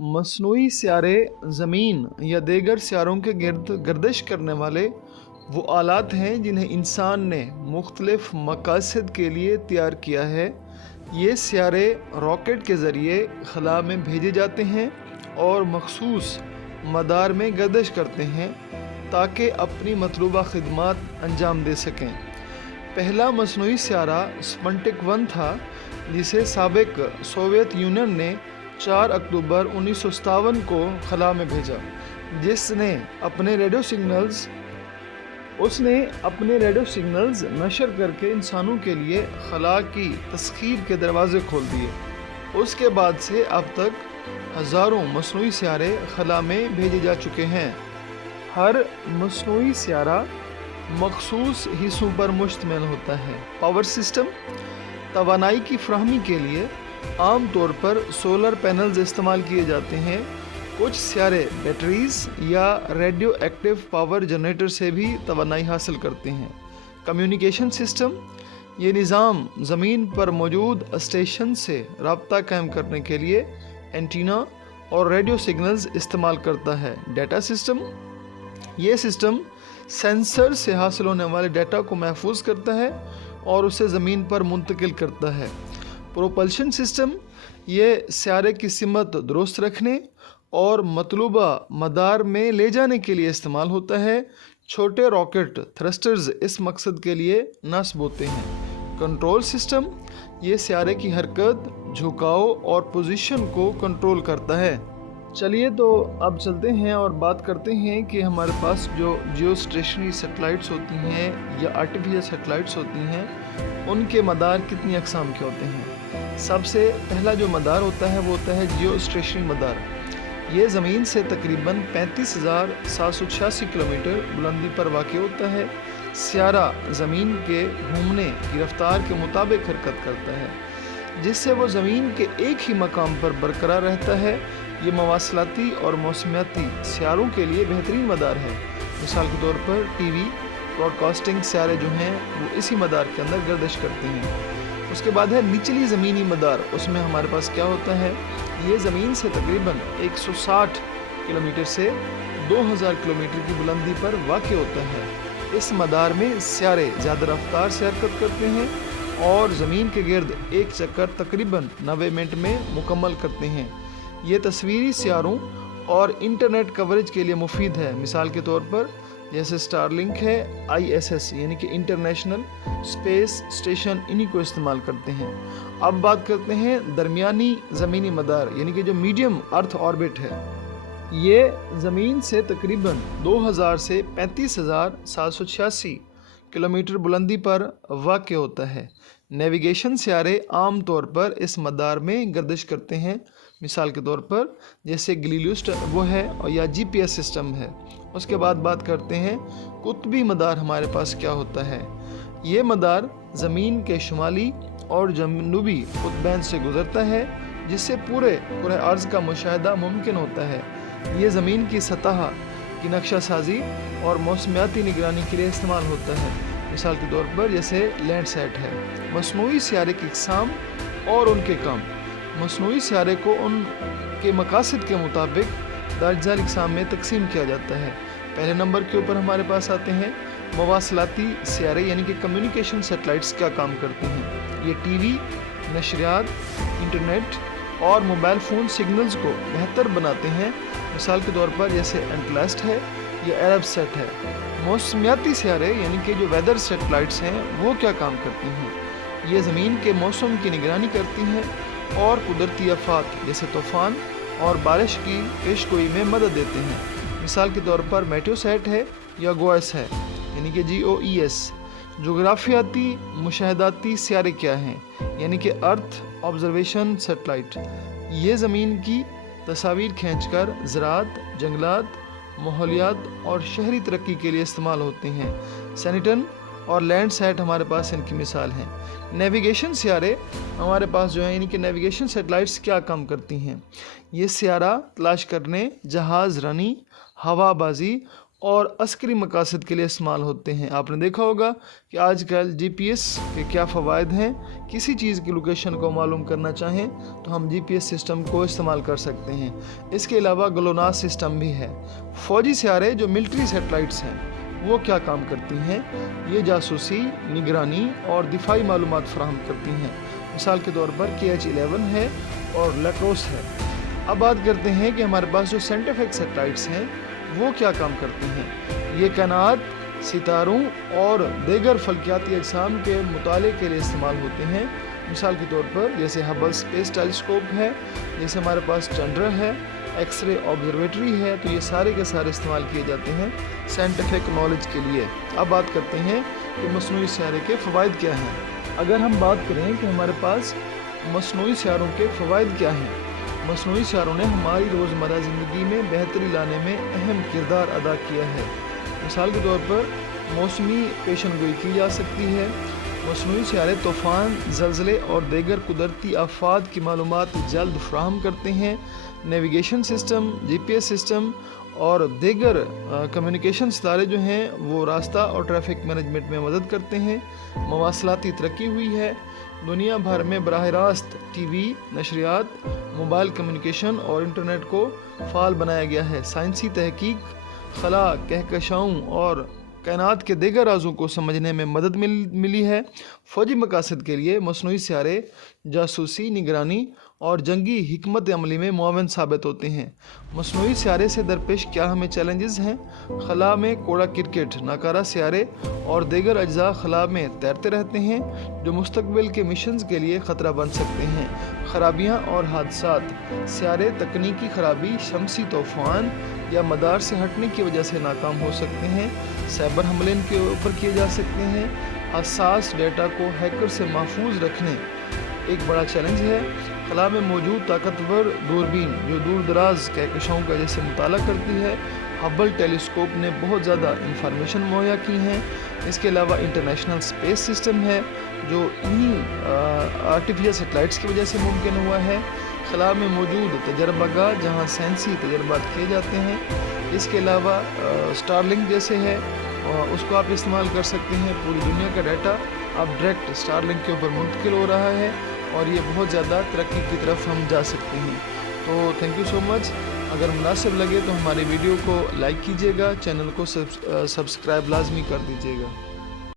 मसनूई सियारे ज़मीन या दीगर सियारों के गिर्द गर्दिश करने वाले वो आलात हैं जिन्हें इंसान ने मुख्तलिफ़ मकासद के लिए तैयार किया है। ये सियारे रॉकेट के ज़रिए खला में भेजे जाते हैं और मखसूस मदार में गर्दिश करते हैं ताकि अपनी मतलूबा खिदमात अंजाम दे सकें। पहला मसनूई सियारा स्पुतनिक 1 था, जिसे साबिक सोवियत यूनियन ने 4 अक्टूबर 1957 को खला में भेजा, जिसने अपने रेडियो सिग्नल्स नशर करके इंसानों के लिए खला की तस्खीर के दरवाजे खोल दिए। उसके बाद से अब तक हज़ारों मसनूई सियारे खला में भेजे जा चुके हैं। हर मसनूई सियारा मखसूस हिस्सों पर मुश्तमिल होता है। पावर सिस्टम तवानाई की फराहमी के लिए आम तौर पर सोलर पैनल्स इस्तेमाल किए जाते हैं। कुछ सियारे बैटरीज या रेडियो एक्टिव पावर जनरेटर से भी तवानाई हासिल करते हैं। कम्युनिकेशन सिस्टम ये निज़ाम ज़मीन पर मौजूद स्टेशन से रब्ता कायम करने के लिए एंटीना और रेडियो सिग्नल्स इस्तेमाल करता है। डाटा सिस्टम ये सिस्टम सेंसर से हासिल होने वाले डाटा को महफूज करता है और उसे ज़मीन पर मुंतकिल करता है। प्रोपल्शन सिस्टम ये सियारे की सिमत दुरुस्त रखने और मतलूबा मदार में ले जाने के लिए इस्तेमाल होता है। छोटे रॉकेट थ्रस्टर्स इस मकसद के लिए नस्ब होते हैं। कंट्रोल सिस्टम ये सियारे की हरकत, झुकाव और पोजीशन को कंट्रोल करता है। चलिए तो अब चलते हैं और बात करते हैं कि हमारे पास जो जियो स्टेशनरी सैटेलाइट्स होती हैं या आर्टिफिशियल सैटेलाइट्स होती हैं, उनके मदार कितनी अक़साम के होते हैं। सबसे पहला जो मदार होता है वो होता है जियो स्टेशनरी मदार। ये ज़मीन से तकरीबन 35,786 किलोमीटर बुलंदी पर वाक़ होता है। सियारा ज़मीन के घूमने की रफ्तार के मुताबिक हरकत करता है, जिससे वो ज़मीन के एक ही मकाम पर बरकरार रहता है। ये मवासलाती और मौसमियाती सियारों के लिए बेहतरीन मदार है। मिसाल के तौर पर टीवी ब्रॉडकास्टिंग सियारे जो हैं वो इसी मदार के अंदर गर्दिश करते हैं। उसके बाद है निचली ज़मीनी मदार। उसमें हमारे पास क्या होता है, ये ज़मीन से तकरीबन 160 किलोमीटर से 2000 किलोमीटर की बुलंदी पर वाक़ होता है। इस मदार में सियारे ज़्यादा रफ्तार से हरकत करते हैं और ज़मीन के गिर्द एक चक्कर तकरीबन 90 मिनट में मुकम्मल करते हैं। ये तस्वीरी सियारों और इंटरनेट कवरेज के लिए मुफीद है। मिसाल के तौर पर जैसे स्टारलिंक है, ISS यानी कि इंटरनेशनल स्पेस स्टेशन, इन्हीं को इस्तेमाल करते हैं। अब बात करते हैं दरमियानी ज़मीनी मदार यानी कि जो मीडियम अर्थ ऑर्बिट है। ये ज़मीन से तकरीबन 2000 से 35,786 किलोमीटर बुलंदी पर वाक़ होता है। नेविगेशन सियारे आम तौर पर इस मदार में गर्दिश करते हैं। मिसाल के तौर पर जैसे गैलीलियो वो है और या GPS सिस्टम है। उसके बाद बात करते हैं कुतबी मदार हमारे पास क्या होता है। ये मदार ज़मीन के शुमाली और जनूबी कुतबैन से गुज़रता है, जिससे पूरे अर्ज़ का मुशाहिदा मुमकिन होता है। ये ज़मीन की सतह की नक्शा साजी और मौसमियाती निगरानी के लिए इस्तेमाल होता है। मिसाल के तौर पर जैसे लैंडसैट है। मसनूई सियारे की अक़साम और उनके काम। मसनूई सियारे को उनके मकासद के मुताबिक दर्जदार अक़साम में तकसीम किया जाता है। पहले नंबर के ऊपर हमारे पास आते हैं मवासलाती सियारे यानी कि कम्युनिकेशन सैटेलाइट्स क्या काम करते हैं। ये टीवी, नशरियात, इंटरनेट और मोबाइल फ़ोन सिग्नल्स को बेहतर बनाते हैं। मिसाल के तौर पर जैसे एंटलास्ट है या अरबसैट है। मौसमियाती सियारे यानी कि जो वेदर सैटेलाइट्स हैं वो क्या काम करती हैं। ये ज़मीन के मौसम की निगरानी करती हैं और कुदरती आफात जैसे तूफ़ान और बारिश की पेशगोई में मदद देते हैं। मिसाल के तौर पर मेटेओसैट है या GOES है यानी कि GOES। जोग्राफियाती मुशाहदाती सियारे क्या हैं, यानी कि अर्थ ऑब्जर्वेशन सैटेलाइट। ये ज़मीन की तस्वीर खींचकर ज़राअत, जंगलात, माहौलियात और शहरी तरक्की के लिए इस्तेमाल होते हैं। सैनिटन और लैंडसैट हमारे पास इनकी मिसाल हैं। नेविगेशन सियारे हमारे पास जो है यानी कि नेविगेशन सैटेलाइट्स क्या काम करती हैं। ये सियारा तलाश करने, जहाज़ रानी, हवाबाजी اور عسکری مقاصد کے لیے استعمال ہوتے ہیں۔ آپ نے دیکھا ہوگا کہ آج کل جی پی ایس کے کیا فوائد ہیں۔ کسی چیز کی لوکیشن کو معلوم کرنا چاہیں تو ہم جی پی ایس سسٹم کو استعمال کر سکتے ہیں۔ اس کے علاوہ گلوناس سسٹم بھی ہے۔ فوجی سیارے جو ملٹری سیٹلائٹس ہیں وہ کیا کام کرتی ہیں؟ یہ جاسوسی، نگرانی اور دفاعی معلومات فراہم کرتی ہیں۔ مثال کے طور پر KH-11 ہے اور لیکروس ہے۔ اب بات کرتے ہیں کہ ہمارے پاس جو سائنٹیفک سیٹلائٹس ہیں وہ کیا کام کرتے ہیں۔ یہ کائنات، ستاروں اور دیگر فلکیاتی اجسام کے مطالعے کے لیے استعمال ہوتے ہیں۔ مثال کے طور پر جیسے ہبل اسپیس ٹیلیسکوپ ہے، جیسے ہمارے پاس چندر ہے، ایکس رے آبزرویٹری ہے، تو یہ سارے کے سارے استعمال کیے جاتے ہیں سائنٹیفک نالج کے لیے۔ اب بات کرتے ہیں کہ مصنوعی سیارے کے فوائد کیا ہیں۔ اگر ہم بات کریں کہ ہمارے پاس مصنوعی سیاروں کے فوائد کیا ہیں، مصنوعی سیاروں نے ہماری روزمرہ زندگی میں بہتری لانے میں اہم کردار ادا کیا ہے۔ مثال کے طور پر موسمی پیشن گوئی کی جا سکتی ہے۔ مصنوعی سیارے طوفان، زلزلے اور دیگر قدرتی آفات کی معلومات جلد فراہم کرتے ہیں۔ نیویگیشن سسٹم، جی پی ایس سسٹم اور دیگر کمیونیکیشن ستارے جو ہیں وہ راستہ اور ٹریفک مینجمنٹ میں مدد کرتے ہیں۔ مواصلاتی ترقی ہوئی ہے۔ دنیا بھر میں براہ راست ٹی وی، نشریات، موبائل کمیونیکیشن اور انٹرنیٹ کو فعال بنایا گیا ہے۔ سائنسی تحقیق، خلا، کہکشاؤں اور کائنات کے دیگر رازوں کو سمجھنے میں مدد ملی ہے۔ فوجی مقاصد کے لیے مصنوعی سیارے جاسوسی، نگرانی اور جنگی حکمت عملی میں معاون ثابت ہوتے ہیں۔ مصنوعی سیارے سے درپیش کیا ہمیں چیلنجز ہیں؟ خلا میں کوڑا کرکٹ، ناکارہ سیارے اور دیگر اجزاء خلا میں تیرتے رہتے ہیں جو مستقبل کے مشنز کے لیے خطرہ بن سکتے ہیں۔ خرابیاں اور حادثات، سیارے تکنیکی خرابی، شمسی طوفان یا مدار سے ہٹنے کی وجہ سے ناکام ہو سکتے ہیں۔ سائبر حملے ان کے اوپر کیے جا سکتے ہیں۔ حساس ڈیٹا کو ہیکر سے محفوظ رکھنے ایک بڑا چیلنج ہے۔ خلا میں موجود طاقتور دوربین جو دور دراز کہکشاؤں کا جیسے مطالعہ کرتی ہے، ہبل ٹیلیسکوپ نے بہت زیادہ انفارمیشن مہیا کی ہیں۔ اس کے علاوہ انٹرنیشنل اسپیس سسٹم ہے جو انہی آرٹیفیشل سیٹلائٹس کی وجہ سے ممکن ہوا ہے۔ خلا میں موجود تجربہ گاہ جہاں سائنسی تجربات کیے جاتے ہیں۔ اس کے علاوہ اسٹارلنگ جیسے ہے، اس کو آپ استعمال کر سکتے ہیں۔ پوری دنیا کا ڈیٹا اب ڈائریکٹ اسٹارلنگ کے اوپر منتقل ہو رہا ہے اور یہ بہت زیادہ ترقی کی طرف ہم جا سکتے ہیں۔ تو تھینک یو سو مچ۔ اگر مناسب لگے تو ہماری ویڈیو کو لائک کیجیے گا، چینل کو سبسکرائب لازمی کر دیجیے گا۔